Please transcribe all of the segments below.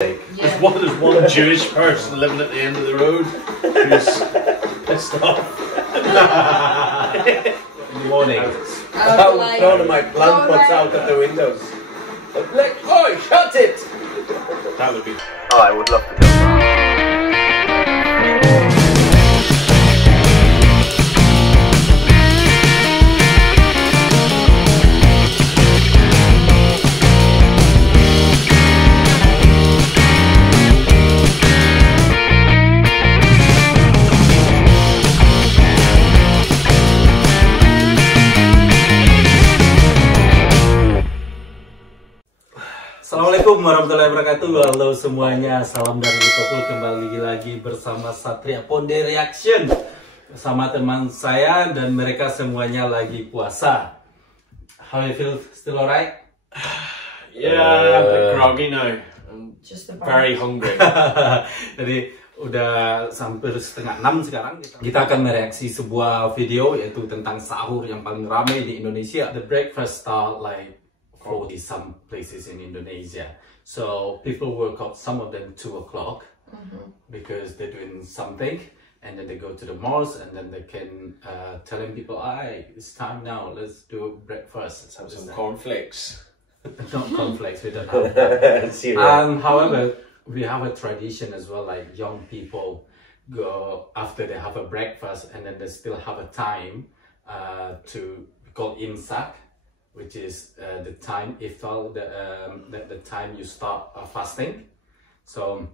There's one Jewish person living at the end of the road who's pissed off. In the morning. I would throw my plant pots out of the windows. Like, oh, shut it! That would be. Oh, I would love to do that. Assalamualaikum warahmatullahi wabarakatuh. Halo semuanya, salam dari Liverpool. Kembali lagi bersama Satria Ponde Reaction bersama teman saya dan mereka semuanya lagi puasa. How you feel? Still alright? Yeah, I'm a bit groggy now. I'm just very hungry. Jadi udah sampai 5:30 sekarang. Kita akan mereaksi sebuah video yaitu tentang sahur yang paling ramai di Indonesia. The breakfast start like 40 some places in Indonesia. So people work out, some of them 2 o'clock because they're doing something, and then they go to the malls and then they can telling people, "Hey, it's time now. Let's do breakfast. Let's have some cornflakes." Not cornflakes. We don't have that. However, we have a tradition as well. Like young people go after they have a breakfast, and then they still have a time to call imsak, which is the time iftar, the time you start fasting. So,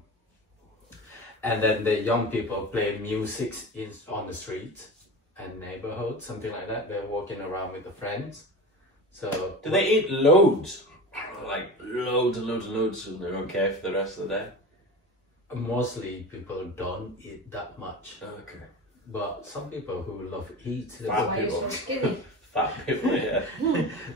and then the young people play music on the street and neighborhood, something like that. They're walking around with the friends. So, do they eat loads? Like loads and loads and loads, and they're okay for the rest of the day? Mostly people don't eat that much. Okay. But some people who love eat, fat people. Fat people, yeah.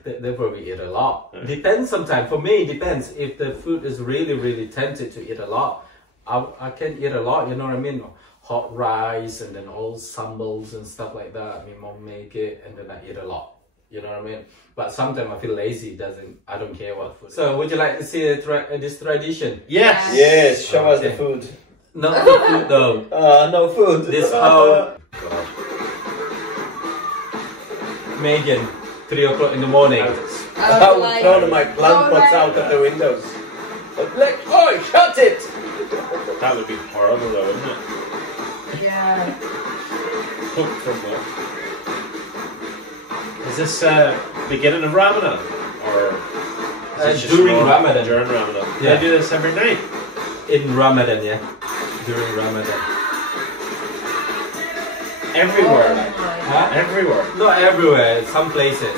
they probably eat a lot. Depends sometimes. For me, it depends. If the food is really tempted to eat a lot, I can eat a lot, you know what I mean? Hot rice and then all sambals and stuff like that. I mean, mom make it and then I eat a lot. You know what I mean? But sometimes I feel lazy. I don't care what food. So would you like to see this tradition? Yes. Yes. Show us the food. Not the food though. No food. This how. Megan, 3 o'clock in the morning. I would throw my plant pots out of the windows. Like, oh, shut it! That would be horrible though, wouldn't it? Yeah. Cooked from what? Is this beginning of Ramadan? Or is this during Ramadan? During Ramadan. Yeah. They do this every night? In Ramadan, yeah. During Ramadan. Everywhere. Huh? Everywhere. Not everywhere, some places.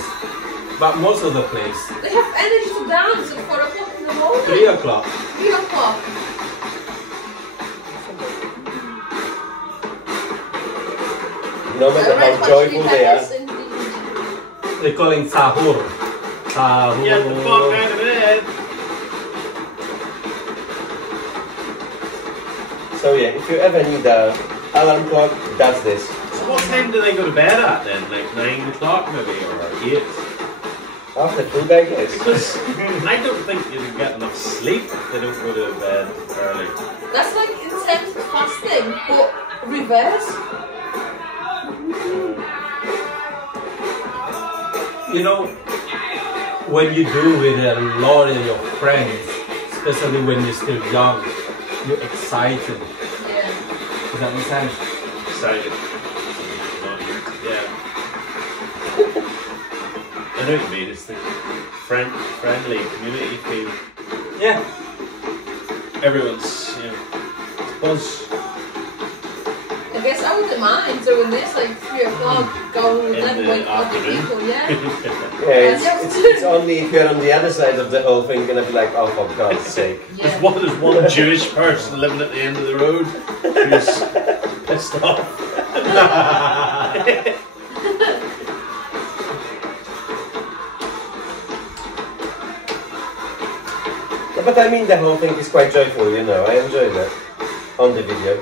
But most of the place. They have energy to dance at 4 o'clock in the morning. 3 o'clock. 3 o'clock. No matter how joyful they are. They're calling Sahur. Sahur. Get the fuck out of bed. So yeah, if you ever need a alarm clock, that's this. So what time do they go to bed at then? Like 9 o'clock maybe, or 8? After food, I guess. Because I don't think you can get enough sleep if they don't go to bed early. That's like intense fasting, but reverse. You know, when you do with a lot of your friends, especially when you're still young, you're excited. Yeah. Does that make sense? Excited. Yeah. I know what you mean, it's the friendly community feel. Yeah. Everyone's, you know, buzz. I guess I wouldn't mind doing this like 3 o'clock, go and then wake up the people, yeah? Yeah, it's only if you're on the other side of the whole thing gonna be like, oh, for God's sake. Yeah. There's one Jewish person living at the end of the road who's pissed off. But I mean, the whole thing is quite joyful, you know. I enjoy that on the video.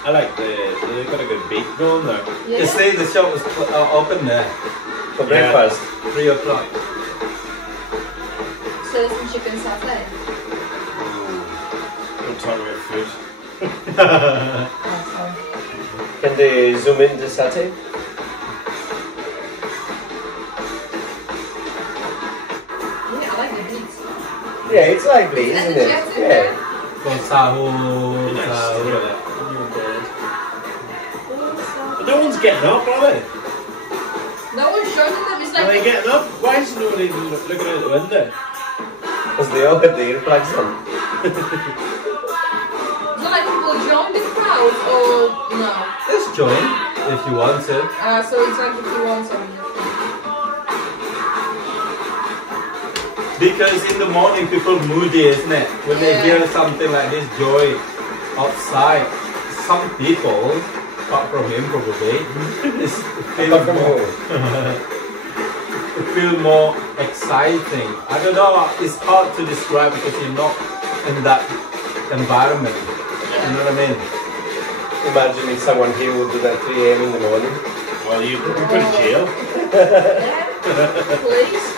I like they've got a good beat going there. Yeah. You see the show was open there for breakfast. 3 o'clock. So there's some chicken satay. talking about food. Can they zoom in the satay? Yeah, I like the beats. Yeah, it's lively, isn't it? Yeah. Go Sahur, Nice to Sahur. hear that. But no one's getting up, are they? No one's showing them. It's Are they like getting up? Why is nobody looking out the window? Because they all have the earplugs on. it's not like people join the crowd or no. Just join if you want to. So it's like if you want something. Because in the morning people moody, isn't it? When they hear something like this joy outside, some people, apart from him probably, feel more exciting. I don't know, it's hard to describe because you're not in that environment. You know what I mean? Imagine if someone here would do that 3 AM in the morning. Well, you could go to jail. Yeah, please.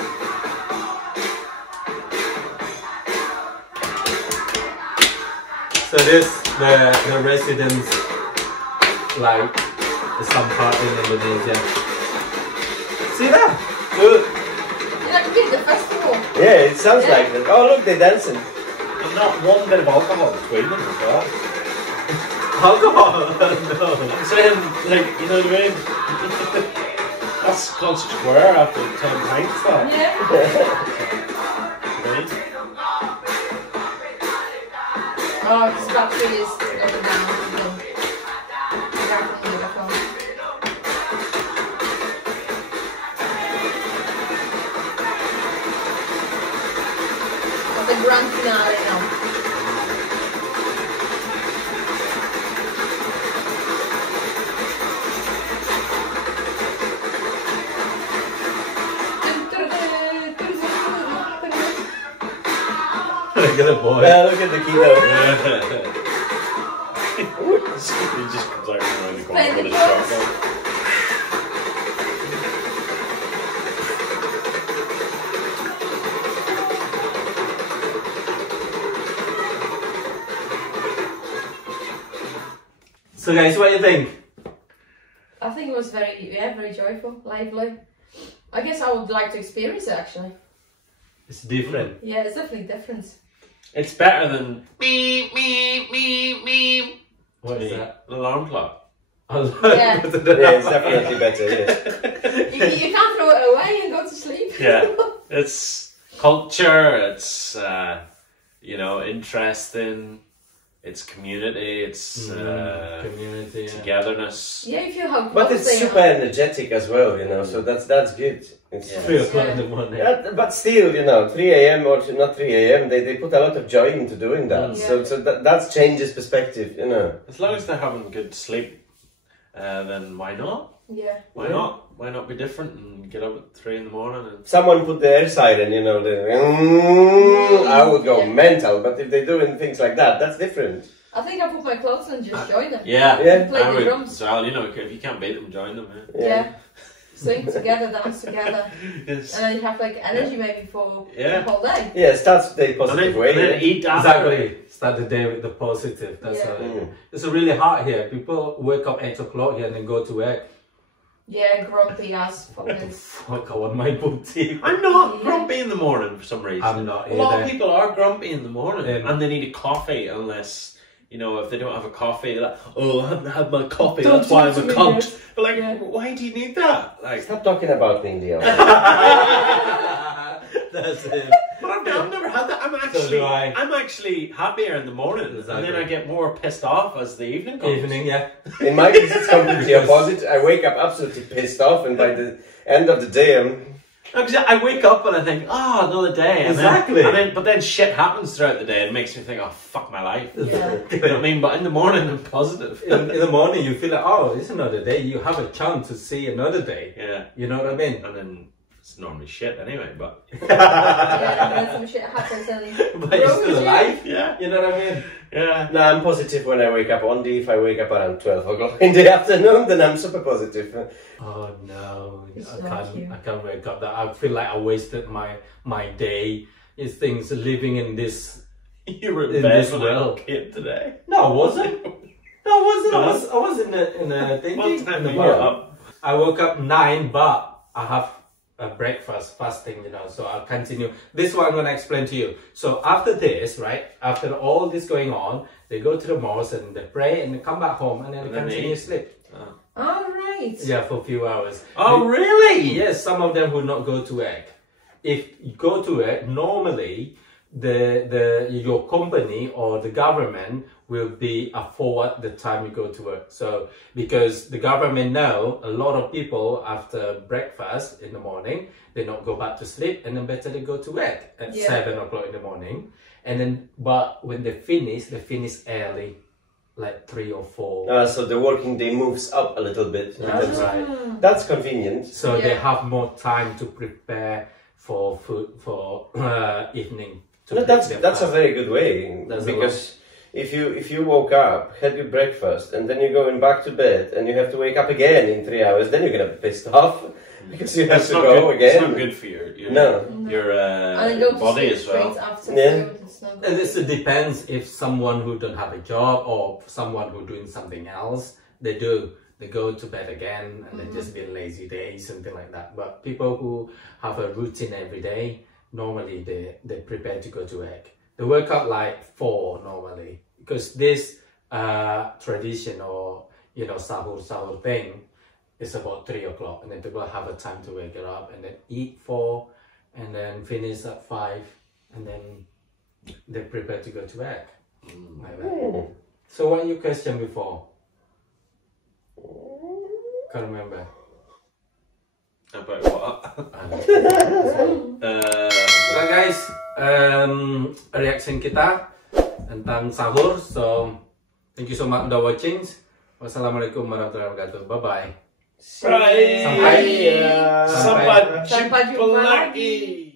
So this, the residents, like some part in Indonesia. See that? Good. Yeah, it could be the festival. Yeah, it sounds like that. Oh, look, they're dancing. And not one bit of alcohol between them as well. Alcohol? No. I'm saying, like, you know what I mean? That's called square after 10 pints, that. Yeah. Right? Oh, this battery is going down. The grand finale now. Look at the boy. Yeah, look at the keynote. He just comes out around the corner with a shotgun. So guys, what do you think? I think it was very joyful, lively. I guess I would like to experience it actually. It's different. Yeah, it's definitely different. It's better than beep, beep, beep, beep. What is that? An alarm clock. Yeah. Yeah, it's definitely better, yeah. You can't throw it away and go to sleep. Yeah. It's culture, it's, you know, interesting. It's community, it's community, togetherness. Yeah, you feel how close But it's they super are. energetic as well, you know, so that's good. It's, 3 o'clock in the morning. yeah, but still, you know, 3 AM or not 3 AM, they put a lot of joy into doing that. Yeah. So that changes perspective, you know. As long as they're having good sleep, then why not? Yeah. Why not? Why not be different and get up at 3 in the morning? And Someone put the air siren, you know, I would go mental, but if they're doing things like that, that's different. I think I put my clothes on and just join them. yeah, Yeah. Play I the would drums. as well. You know, if you can't beat them, join them. Yeah. Sing together, dance together. Yes. And then you have like energy maybe for Yeah. the whole day. Yeah, starts the day And positive then, way. and then yeah. eat after. Exactly. Start the day with the positive. That's Yeah. how it's really hard here. People wake up 8 o'clock here and then go to work. Yeah, grumpy ass fuckers. Fuck, I want my boutique. I'm not grumpy in the morning for some reason. I'm not A lot of either. people are grumpy in the morning Yeah. and they need a coffee unless, you know, if they don't have a coffee, they're like, oh, I haven't had my coffee, Don't that's why I'm talk a to me cunt. yet. But like, Yeah. why do you need that? Like, Stop talking about me, Leo. That's it. but I've never had that. So do I. I'm actually happier in the morning, and then Exactly. I get more pissed off as the evening comes. Evening, yeah. In my case, it's completely opposite. I wake up absolutely pissed off, and by the end of the day, I wake up and I think, oh, another day. And Exactly. But then shit happens throughout the day and makes me think, oh, fuck my life. Yeah. You know what I mean? But in the morning, I'm positive. In the morning, you feel like, oh, it's another day. You have a chance to see another day. Yeah. You know what I mean? And then it's normally shit anyway, but Yeah, and then some shit happens and But you're still alive. yeah. You know what I mean? Yeah. no, I'm positive when I wake up. Only if I wake up around 12 o'clock in the afternoon, then I'm super positive. Oh no, It's I so can't. cute. I can't wake up. That I feel like I wasted my day. Is things living in this You were in In bed this with world. a kid today. No, I wasn't. No, I wasn't. I was in the thing. What time in the did you bar. get up? I woke up 9, but I have a breakfast fasting, you know, so I'll continue. This is what I'm going to explain to you. So after this, right, after all this going on, they go to the mosque and they pray and they come back home and then they continue sleep. All right. Yeah, for a few hours. Oh, really? Yes, some of them will not go to work. If you go to work, normally your company or the government will be afford the time you go to work. So because the government know a lot of people after breakfast in the morning, they not go back to sleep and then better they go to work at 7 o'clock in the morning. And then, but when they finish early, like 3 or 4. So the working day moves up a little bit. That's right. That's convenient. So they have more time to prepare for food for evening. No, that's a very good way, because if you woke up, had your breakfast, and then you're going back to bed, and you have to wake up again in 3 hours, then you're gonna be pissed off because you have to go again. It's not good for your body as well. And this depends if someone who don't have a job or someone who doing something else, they go to bed again and then just be lazy days, something like that. But people who have a routine every day, normally they prepare to go to work. They wake up like 4 normally, because this tradition or sahur thing is about 3 o'clock, and then people have a time to wake up and then eat 4 and then finish at 5 and then they prepare to go to work. Like that. So what you question before? Can't remember. About what? Nah guys, reaction kita tentang sahur. So thank you so much udah watching. Wassalamualaikum warahmatullahi wabarakatuh. Bye bye. Bye. Sampai Sampai jumpa lagi.